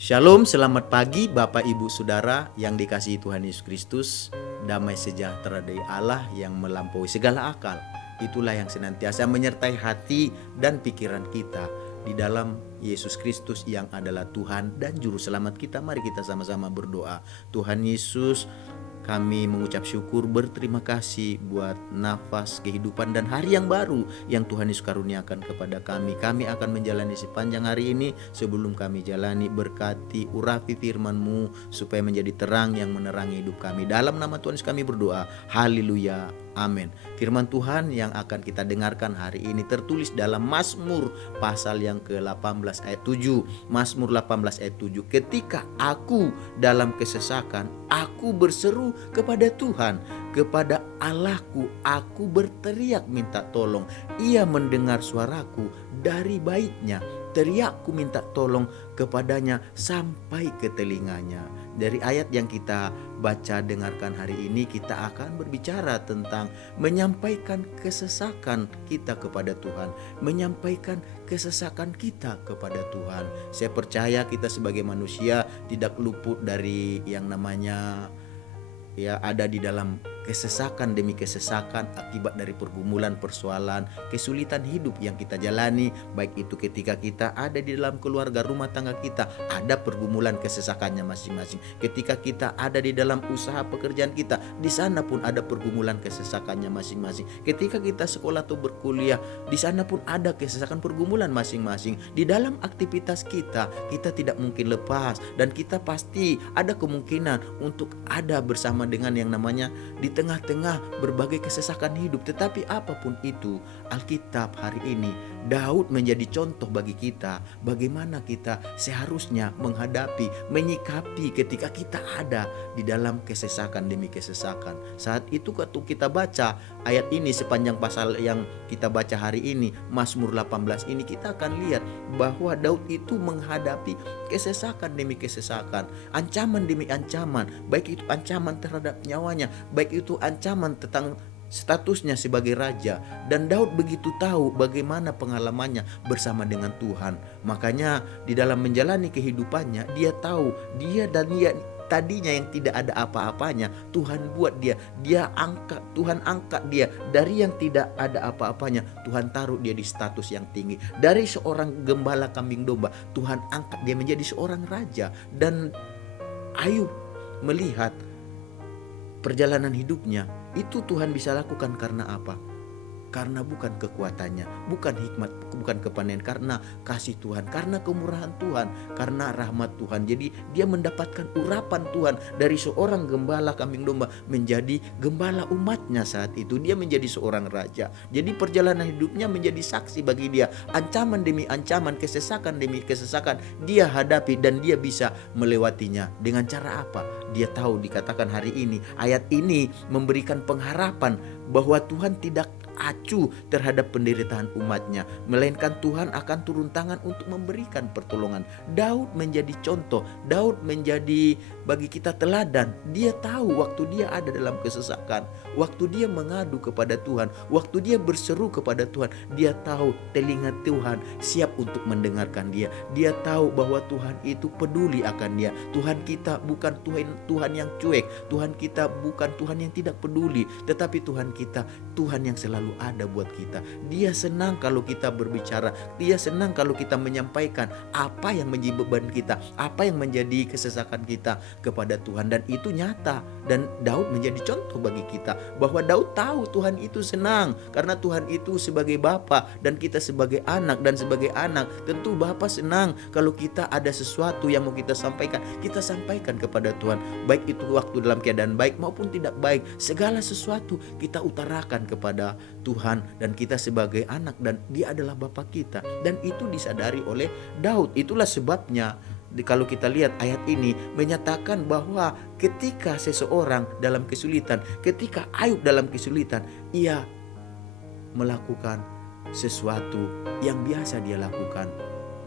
Shalom, selamat pagi Bapak Ibu Saudara yang dikasihi Tuhan Yesus Kristus. Damai sejahtera dari Allah yang melampaui segala akal, itulah yang senantiasa menyertai hati dan pikiran kita di dalam Yesus Kristus yang adalah Tuhan dan Juru Selamat kita. Mari kita sama-sama berdoa. Tuhan Yesus, kami mengucap syukur, berterima kasih buat nafas kehidupan dan hari yang baru yang Tuhan Yesus karuniakan kepada kami. Kami akan menjalani sepanjang hari ini. Sebelum kami jalani, berkati, urapi firman-Mu supaya menjadi terang yang menerangi hidup kami. Dalam nama Tuhan Yesus kami berdoa. Haleluya. Amin. Firman Tuhan yang akan kita dengarkan hari ini tertulis dalam Mazmur pasal yang ke-18 ayat 7. Mazmur 18 ayat 7. Ketika aku dalam kesesakan, aku berseru kepada Tuhan, kepada Allahku aku berteriak minta tolong. Ia mendengar suaraku dari baitnya. Teriakku minta tolong kepadanya sampai ke telinganya. Dari ayat yang kita baca dengarkan hari ini, kita akan berbicara tentang menyampaikan kesesakan kita kepada Tuhan, menyampaikan kesesakan kita kepada Tuhan. Saya percaya kita sebagai manusia tidak luput dari yang namanya ada di dalam kesesakan demi kesesakan akibat dari pergumulan, persoalan, kesulitan hidup yang kita jalani. Baik itu ketika kita ada di dalam keluarga, rumah tangga kita, ada pergumulan kesesakannya masing-masing. Ketika kita ada di dalam usaha pekerjaan kita, di sana pun ada pergumulan kesesakannya masing-masing. Ketika kita sekolah atau berkuliah, di sana pun ada kesesakan pergumulan masing-masing. Di dalam aktivitas kita, kita tidak mungkin lepas dan kita pasti ada kemungkinan untuk ada bersama dengan yang namanya di tengah-tengah berbagai kesesakan hidup. Tetapi apapun itu, Alkitab hari ini, Daud menjadi contoh bagi kita bagaimana kita seharusnya menghadapi, menyikapi ketika kita ada di dalam kesesakan demi kesesakan. Saat itu waktu kita baca ayat ini sepanjang pasal yang kita baca hari ini, Mazmur 18 ini, kita akan lihat bahwa Daud itu menghadapi kesesakan demi kesesakan, ancaman demi ancaman, baik itu ancaman terhadap nyawanya, baik itu ancaman tentang statusnya sebagai raja. Dan Daud begitu tahu bagaimana pengalamannya bersama dengan Tuhan. Makanya di dalam menjalani kehidupannya, dia tahu dia tadinya yang tidak ada apa-apanya, Tuhan buat Tuhan angkat dia dari yang tidak ada apa-apanya. Tuhan taruh dia di status yang tinggi. Dari seorang gembala kambing domba, Tuhan angkat dia menjadi seorang raja. Dan Ayub melihat perjalanan hidupnya, itu Tuhan bisa lakukan karena apa? Karena bukan kekuatannya, bukan hikmat, bukan kepandaian, karena kasih Tuhan, karena kemurahan Tuhan, karena rahmat Tuhan. Jadi dia mendapatkan urapan Tuhan dari seorang gembala kambing domba menjadi gembala umatnya. Saat itu dia menjadi seorang raja. Jadi perjalanan hidupnya menjadi saksi bagi dia. Ancaman demi ancaman, kesesakan demi kesesakan dia hadapi dan dia bisa melewatinya. Dengan cara apa? Dia tahu, dikatakan hari ini, ayat ini memberikan pengharapan bahwa Tuhan tidak acuh terhadap penderitaan umatnya, melainkan Tuhan akan turun tangan untuk memberikan pertolongan. Daud menjadi contoh, Daud menjadi bagi kita teladan. Dia tahu waktu dia ada dalam kesesakan, waktu dia mengadu kepada Tuhan, waktu dia berseru kepada Tuhan, dia tahu telinga Tuhan siap untuk mendengarkan dia. Dia tahu bahwa Tuhan itu peduli akan dia. Tuhan kita bukan Tuhan yang cuek, Tuhan kita bukan Tuhan yang tidak peduli, tetapi Tuhan kita Tuhan yang selalu ada buat kita. Dia senang kalau kita berbicara, dia senang kalau kita menyampaikan apa yang menjadi beban kita, apa yang menjadi kesesakan kita kepada Tuhan. Dan itu nyata, dan Daud menjadi contoh bagi kita bahwa Daud tahu Tuhan itu senang, karena Tuhan itu sebagai Bapa dan kita sebagai anak. Dan sebagai anak tentu Bapa senang kalau kita ada sesuatu yang mau kita sampaikan, kita sampaikan kepada Tuhan, baik itu waktu dalam keadaan baik maupun tidak baik. Segala sesuatu kita utarakan kepada Tuhan, dan kita sebagai anak, dan dia adalah Bapa kita, dan itu disadari oleh Daud. Itulah sebabnya kalau kita lihat ayat ini menyatakan bahwa ketika seseorang dalam kesulitan, ketika Ayub dalam kesulitan, ia melakukan sesuatu yang biasa dia lakukan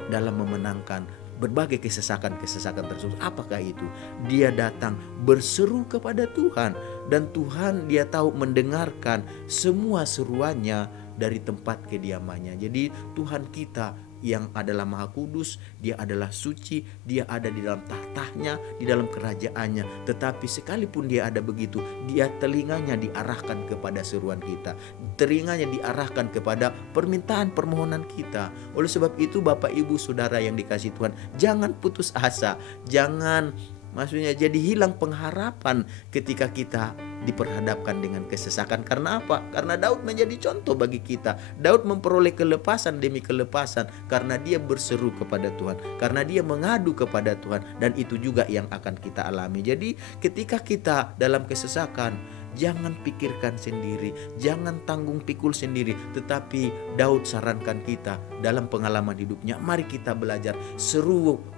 dalam memenangkan berbagai kesesakan-kesesakan tersebut. Apakah itu? Dia datang berseru kepada Tuhan, dan Tuhan dia tahu mendengarkan semua seruannya dari tempat kediamannya. Jadi Tuhan kita yang adalah Maha Kudus, Dia adalah suci, Dia ada di dalam tahtanya, di dalam kerajaannya. Tetapi sekalipun Dia ada begitu, Dia telinganya diarahkan kepada seruan kita, telinganya diarahkan kepada permintaan permohonan kita. Oleh sebab itu Bapak Ibu Saudara yang dikasihi Tuhan, jangan putus asa, jangan jadi hilang pengharapan ketika kita diperhadapkan dengan kesesakan. Karena apa? Karena Daud menjadi contoh bagi kita. Daud memperoleh kelepasan demi kelepasan karena dia berseru kepada Tuhan, karena dia mengadu kepada Tuhan, dan itu juga yang akan kita alami. Jadi ketika kita dalam kesesakan, jangan pikirkan sendiri, jangan tanggung pikul sendiri. Tetapi Daud sarankan kita dalam pengalaman hidupnya, mari kita belajar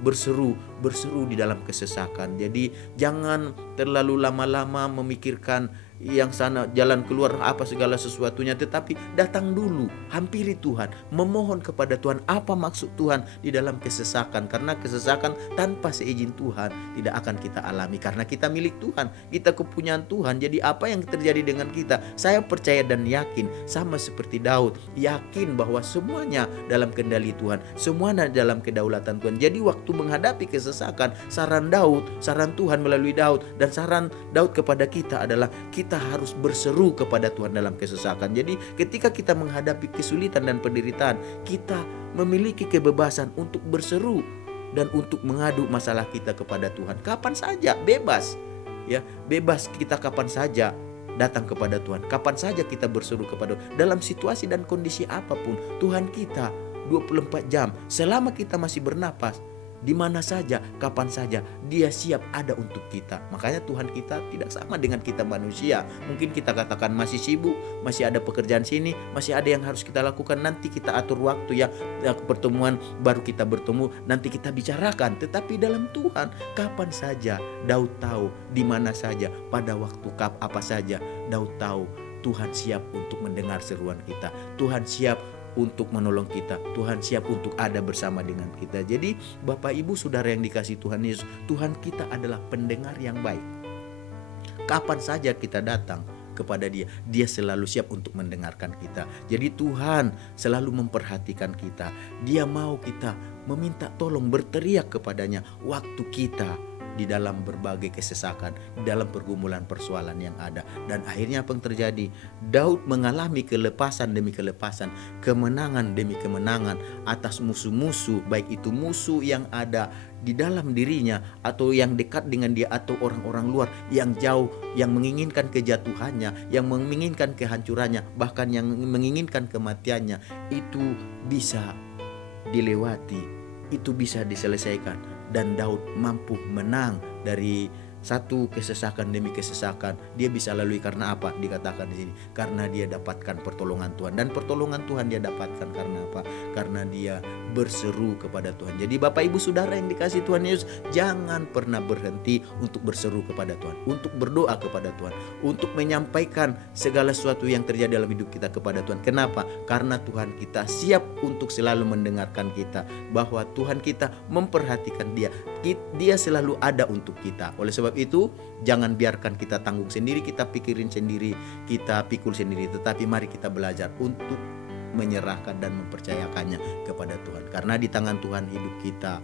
berseru di dalam kesesakan. Jadi jangan terlalu lama-lama memikirkan yang sana jalan keluar apa segala sesuatunya, tetapi datang dulu, hampiri Tuhan, memohon kepada Tuhan apa maksud Tuhan di dalam kesesakan. Karena kesesakan tanpa seizin Tuhan tidak akan kita alami, karena kita milik Tuhan, kita kepunyaan Tuhan. Jadi apa yang terjadi dengan kita, saya percaya dan yakin sama seperti Daud, yakin bahwa semuanya dalam kendali Tuhan, semuanya dalam kedaulatan Tuhan. Jadi waktu menghadapi kesesakan, saran Tuhan melalui Daud, dan saran Daud kepada kita adalah kita harus berseru kepada Tuhan dalam kesesakan. Jadi ketika kita menghadapi kesulitan dan penderitaan, kita memiliki kebebasan untuk berseru dan untuk mengadu masalah kita kepada Tuhan. Kapan saja, bebas. Ya, bebas kita kapan saja datang kepada Tuhan. Kapan saja kita berseru kepada Tuhan. Dalam situasi dan kondisi apapun, Tuhan kita 24 jam selama kita masih bernapas, di mana saja, kapan saja Dia siap ada untuk kita. Makanya Tuhan kita tidak sama dengan kita manusia. Mungkin kita katakan masih sibuk, masih ada pekerjaan sini, masih ada yang harus kita lakukan, nanti kita atur waktu ya, pertemuan baru kita bertemu, nanti kita bicarakan. Tetapi dalam Tuhan, kapan saja Daud tahu, di mana saja, pada waktu apa saja Daud tahu Tuhan siap untuk mendengar seruan kita. Tuhan siap untuk menolong kita. Tuhan siap untuk ada bersama dengan kita. Jadi Bapak Ibu Saudara yang dikasihi Tuhan Yesus, Tuhan kita adalah pendengar yang baik. Kapan saja kita datang kepada Dia, Dia selalu siap untuk mendengarkan kita. Jadi Tuhan selalu memperhatikan kita. Dia mau kita meminta tolong, berteriak kepadanya waktu kita di dalam berbagai kesesakan, di dalam pergumulan persoalan yang ada. Dan akhirnya apa yang terjadi? Daud mengalami kelepasan demi kelepasan, kemenangan demi kemenangan atas musuh-musuh, baik itu musuh yang ada di dalam dirinya atau yang dekat dengan dia, atau orang-orang luar yang jauh, yang menginginkan kejatuhannya, yang menginginkan kehancurannya, bahkan yang menginginkan kematiannya. Itu bisa dilewati, itu bisa diselesaikan. Dan Daud mampu menang dari satu kesesakan demi kesesakan. Dia bisa lalui karena apa? Dikatakan di sini, karena dia dapatkan pertolongan Tuhan. Dan pertolongan Tuhan dia dapatkan karena apa? Karena dia berseru kepada Tuhan. Jadi Bapak Ibu Saudara yang dikasihi Tuhan Yesus, jangan pernah berhenti untuk berseru kepada Tuhan, untuk berdoa kepada Tuhan, untuk menyampaikan segala sesuatu yang terjadi dalam hidup kita kepada Tuhan. Kenapa? Karena Tuhan kita siap untuk selalu mendengarkan kita, bahwa Tuhan kita memperhatikan Dia selalu ada untuk kita. Oleh sebab itu, jangan biarkan kita tanggung sendiri, kita pikirin sendiri, kita pikul sendiri. Tetapi mari kita belajar untuk menyerahkan dan mempercayakannya kepada Tuhan. Karena di tangan Tuhan hidup kita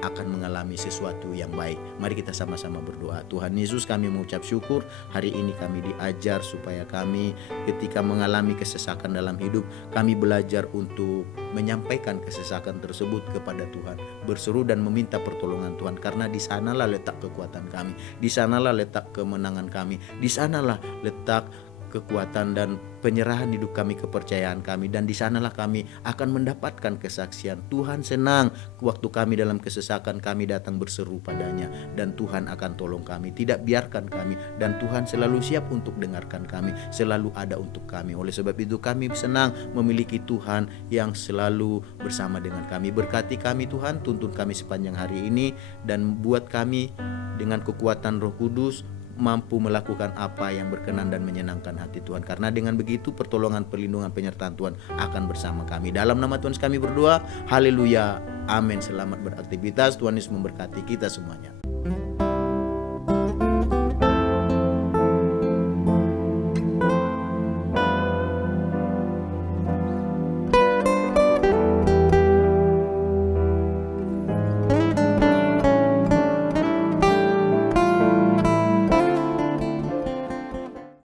akan mengalami sesuatu yang baik. Mari kita sama-sama berdoa. Tuhan Yesus, kami mengucap syukur hari ini kami diajar supaya kami ketika mengalami kesesakan dalam hidup, kami belajar untuk menyampaikan kesesakan tersebut kepada Tuhan, berseru dan meminta pertolongan Tuhan, karena di sanalah letak kekuatan kami, di sanalah letak kemenangan kami, di sanalah letak kekuatan dan penyerahan hidup kami, kepercayaan kami, dan di sanalah kami akan mendapatkan kesaksian. Tuhan senang waktu kami dalam kesesakan, kami datang berseru padanya, dan Tuhan akan tolong kami, tidak biarkan kami, dan Tuhan selalu siap untuk dengarkan kami, selalu ada untuk kami. Oleh sebab itu kami senang memiliki Tuhan yang selalu bersama dengan kami. Berkati kami Tuhan, tuntun kami sepanjang hari ini, dan buat kami dengan kekuatan Roh Kudus mampu melakukan apa yang berkenan dan menyenangkan hati Tuhan. Karena dengan begitu pertolongan, perlindungan, penyertaan Tuhan akan bersama kami. Dalam nama Tuhan kami berdoa. Haleluya. Amin. Selamat beraktivitas. Tuhan Yesus memberkati kita semuanya.